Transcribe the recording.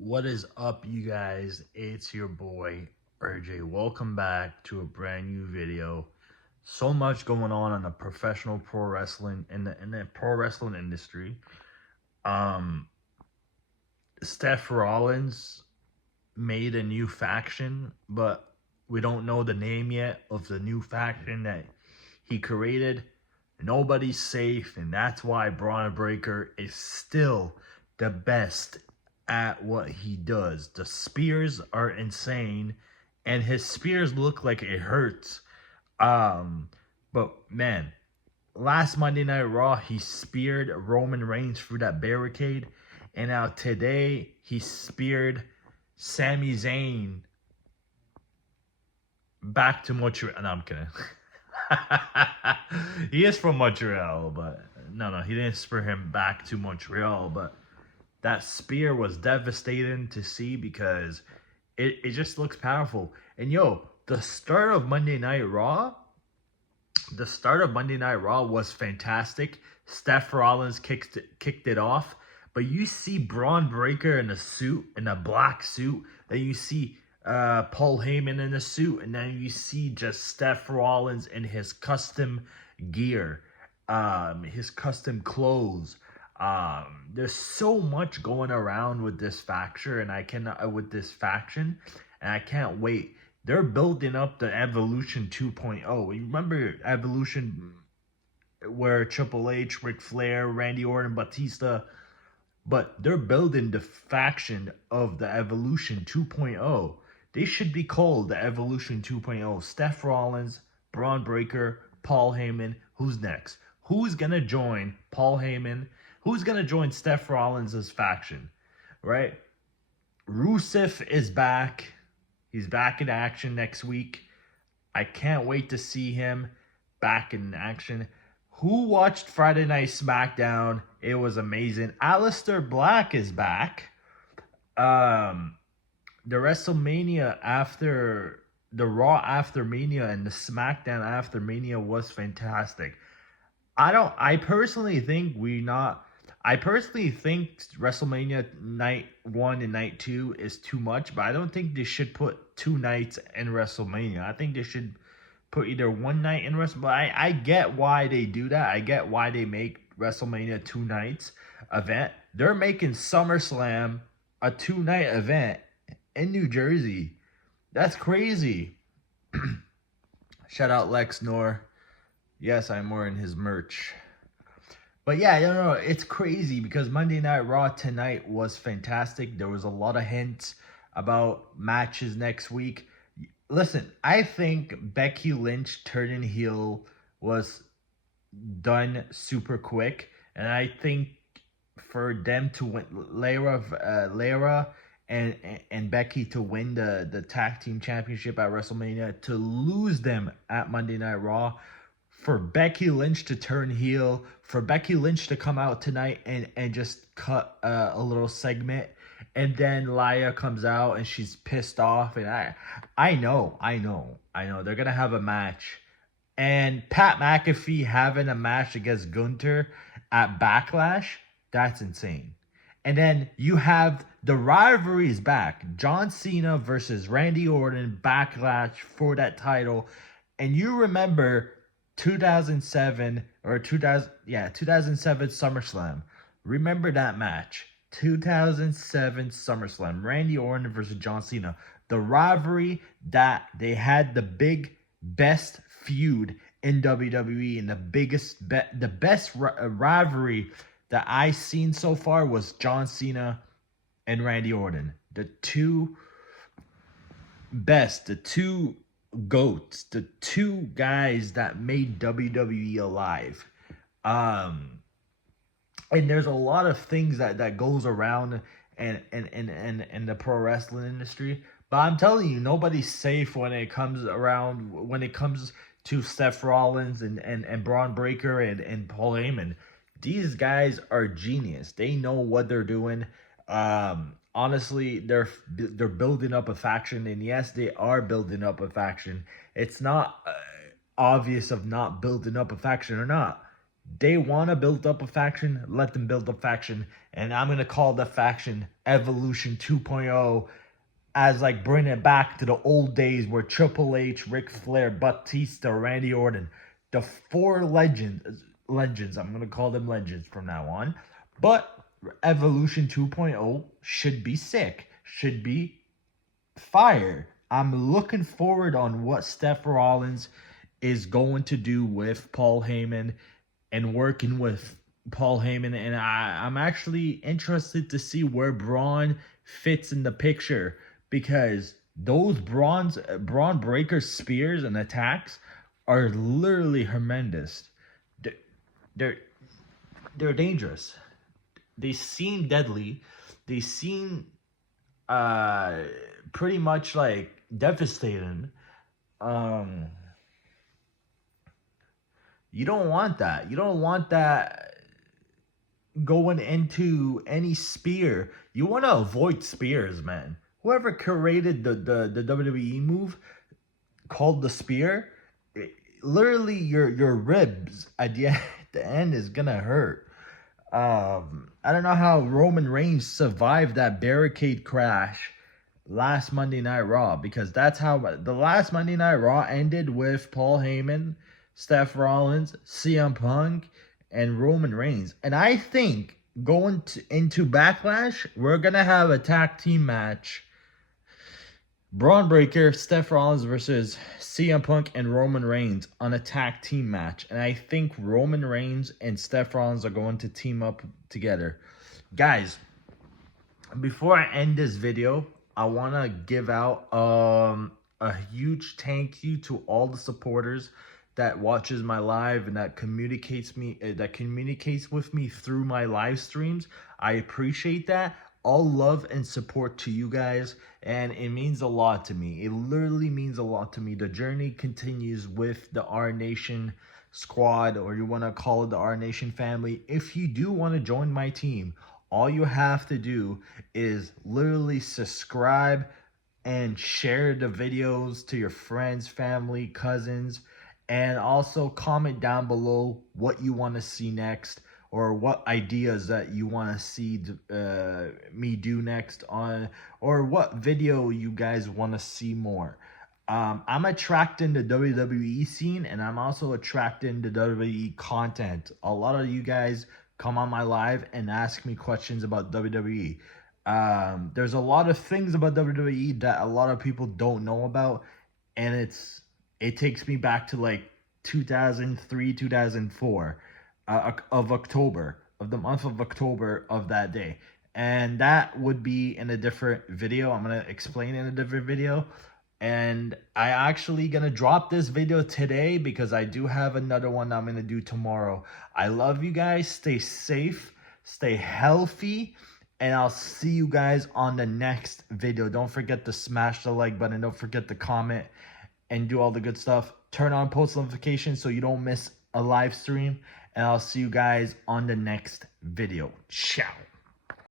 What is up, you guys? It's your boy RJ. Welcome back to a brand new video. So much going on in the professional pro wrestling in the pro wrestling industry. Um, Steph Rollins made a new faction, but we don't know the name yet of the new faction that he created. Nobody's safe, and that's why Braun Breaker is still the best at what he does. The spears are insane, and his spears look like it hurts. Um, but man, last Monday Night Raw, he speared Roman Reigns through that barricade, and now today he speared Sami Zayn back to Montreal. No, I'm kidding. He is from Montreal, but no, he didn't spear him back to Montreal. But that spear was devastating to see because it just looks powerful. And yo, the start of Monday Night Raw was fantastic. Steph Rollins kicked it off, but you see Braun Breaker in a suit, in a black suit. Then you see Paul Heyman in a suit, and then you see just Steph Rollins in his custom gear, his custom clothes. There's so much going around with this faction, and I can't wait. They're building up the Evolution 2.0. You remember Evolution where Triple H, Ric Flair, Randy Orton, Batista, but they're building the faction of the Evolution 2.0. They should be called the Evolution 2.0. Steph Rollins, Braun Breaker, Paul Heyman. Who's next? Who's gonna join Paul Heyman? Who's gonna join Steph Rollins' faction? Right? Rusev is back. He's back in action next week. I can't wait to see him back in action. Who watched Friday Night SmackDown? It was amazing. Aleister Black is back. Um, the WrestleMania after the Raw after Mania and the SmackDown after Mania was fantastic. I personally think I personally think WrestleMania night 1 and night 2 is too much, but I don't think they should put two nights in WrestleMania. I think they should put either one night in WrestleMania. But I get why they do that. I get why they make WrestleMania 2 nights event. They're making SummerSlam a 2 night event in New Jersey. That's crazy. Shout out Lex Nor. Yes, I'm wearing his merch. But yeah, no, it's crazy because Monday Night Raw tonight was fantastic. There was a lot of hints about matches next week. Listen, I think Becky Lynch turning heel was done super quick, and I think for them to win, Layra and Becky to win the tag team championship at WrestleMania, to lose them at Monday Night Raw, for Becky Lynch to turn heel, for Becky Lynch to come out tonight and just cut a little segment, and then Laya comes out and she's pissed off, and I know they're gonna have a match, and Pat McAfee having a match against Gunther at Backlash, that's insane. And then you have the rivalries back. John Cena versus Randy Orton, Backlash for that title. And you remember 2007 or 2007 SummerSlam. Remember that match. 2007 SummerSlam. Randy Orton versus John Cena. The rivalry that they had, the best feud in WWE, and the best rivalry that I seen so far was John Cena and Randy Orton. The two goats, the two guys that made WWE alive. Um, and there's a lot of things that goes around and the pro wrestling industry. But I'm telling you, nobody's safe when it comes to Seth Rollins and Braun Breaker and Paul Heyman. These guys are genius. They know what they're doing. Honestly, they're building up a faction, and yes, they are building up a faction. It's not obvious of not building up a faction or not. They want to build up a faction, let them build a faction. And I'm going to call the faction Evolution 2.0, as like bringing it back to the old days where Triple H, Ric Flair, Batista, Randy Orton, the four legends, I'm going to call them legends from now on. But Evolution 2.0 should be sick, should be fire. I'm looking forward on what Seth Rollins is going to do with Paul Heyman and working with Paul Heyman, and I'm actually interested to see where Braun fits in the picture, because those Braun Breaker spears and attacks are literally horrendous. They're they're, they're dangerous. They seem deadly. They seem pretty much like devastating. Um, you don't want that. You don't want that going into any spear. You want to avoid spears, man. Whoever created the WWE move called the spear, literally your ribs at the end is gonna hurt. I don't know how Roman Reigns survived that barricade crash last Monday Night Raw, because that's how the last Monday Night Raw ended, with Paul Heyman, Seth Rollins, CM Punk, and Roman Reigns. And I think into Backlash, we're going to have a tag team match. Braun Breaker, Seth Rollins versus CM Punk and Roman Reigns on a tag team match. And I think Roman Reigns and Seth Rollins are going to team up together. Guys, before I end this video, I want to give out a huge thank you to all the supporters that watches my live and that communicates with me through my live streams. I appreciate that. All love and support to you guys, and it means a lot to me. It literally means a lot to me. The journey continues with the R Nation squad, or you want to call it the R Nation family. If you do want to join my team, all you have to do is literally subscribe and share the videos to your friends, family, cousins, and also comment down below what you want to see next, or what ideas that you want to see me do next on, or what video you guys want to see more. I'm attracting the WWE scene, and I'm also attracting the WWE content. A lot of you guys come on my live and ask me questions about WWE. There's a lot of things about WWE that a lot of people don't know about, and it takes me back to like 2003, 2004, of October, of the month of October of that day. And that would be in a different video. I'm going to explain in a different video. And I actually going to drop this video today because I do have another one I'm going to do tomorrow. I love you guys. Stay safe. Stay healthy. And I'll see you guys on the next video. Don't forget to smash the like button. Don't forget to comment and do all the good stuff. Turn on post notifications so you don't miss a live stream. And I'll see you guys on the next video. Ciao.